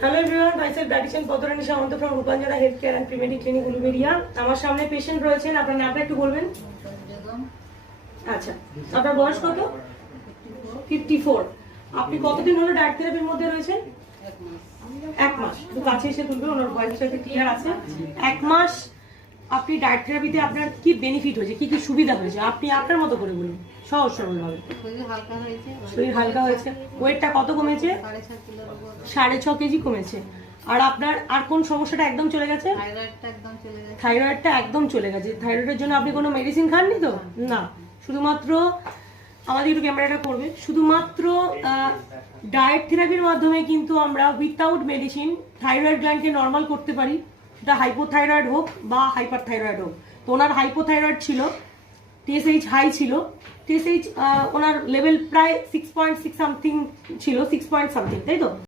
Hello everyone, myself dietitian Padmarani Samanta from Rupanjana health care and preventive clinic Uluberia. আমার সামনে patient রয়েছেন, আপনার নামটা একটু বলবেন। আচ্ছা, আপনার বয়স কত? 54। আপনি কতদিন হলো ডায়েট থেরাপির মধ্যে রয়েছেন? এক মাস। একটু কাছে এসে তুলবেন, ওনার ভয়েসটা একটু ক্লিয়ার আছে। এক মাস আপনি ডায়েট থেরাপিতে আপনার কি বেনিফিট হয়েছে, কি কি সুবিধা হয়েছে, আপনি আপনার মতো করে বলুন, সহজ সরল ভাবে। শরীর হালকা হয়েছে। ওয়েটটা কত কমেছে? 6.5 কেজি কমেছে। আর আপনার আর কোন সমস্যাটা একদম চলে গেছে? থাইরয়েডটা একদম চলে গেছে। থাইরয়েডের জন্য আপনি কোনো মেডিসিন খাননি তো? না, শুধুমাত্র আমাদের একটু ক্যামেরাটা করবে, শুধুমাত্র ডায়েট থেরাপির মাধ্যমে কিন্তু আমরা উইথাউট মেডিসিন থাইরয়েড গ্ল্যান্ডকে নর্মাল করতে পারি। সেটা হাইপোথাইরয়েড হোক বা হাইপার থাইরয়েড হোক। তো ওনার হাইপোথাইরয়েড ছিল, টিএসএইচ হাই ছিল। টিএসএইচ ওনার লেভেল প্রায় 6.6 সামথিং ছিল, 6 পয়েন্ট সামথিং, তাই তো?